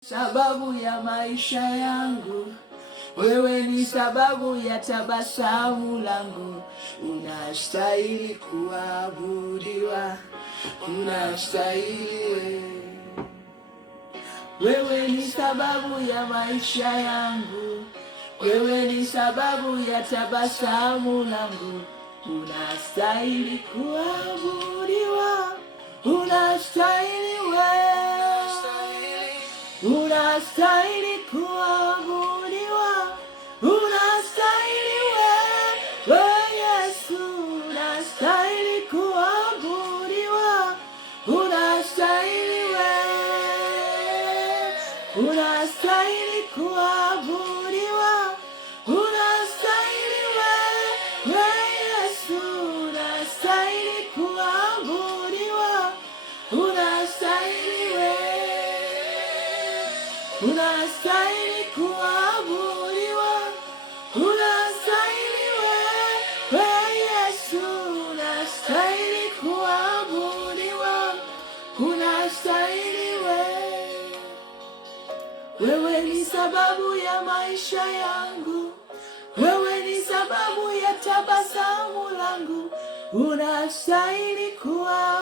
Sababu ya maisha yangu, wewe ni sababu ya tabasamu langu. Unastahili kuabudiwa, unastahili wewe ni sababu ya maisha yangu, wewe ni sababu ya tabasamu langu. Unastahili kuabudiwa, unastahili wewe, unastahili kuabudiwa, unastahili wewe Yesu, unastahili kuabudiwa, unastahili wewe, unastahili kuabudiwa, unastahili wewe Yesu, unastahili kuabudiwa, unastahili wewe, unastahili kuabudiwa, unastahili wewe Yesu, unastahili kuabudiwa, unastahili wewe. Wewe ni sababu ya maisha yangu, wewe ni sababu ya tabasamu langu, unastahili kuabudiwa.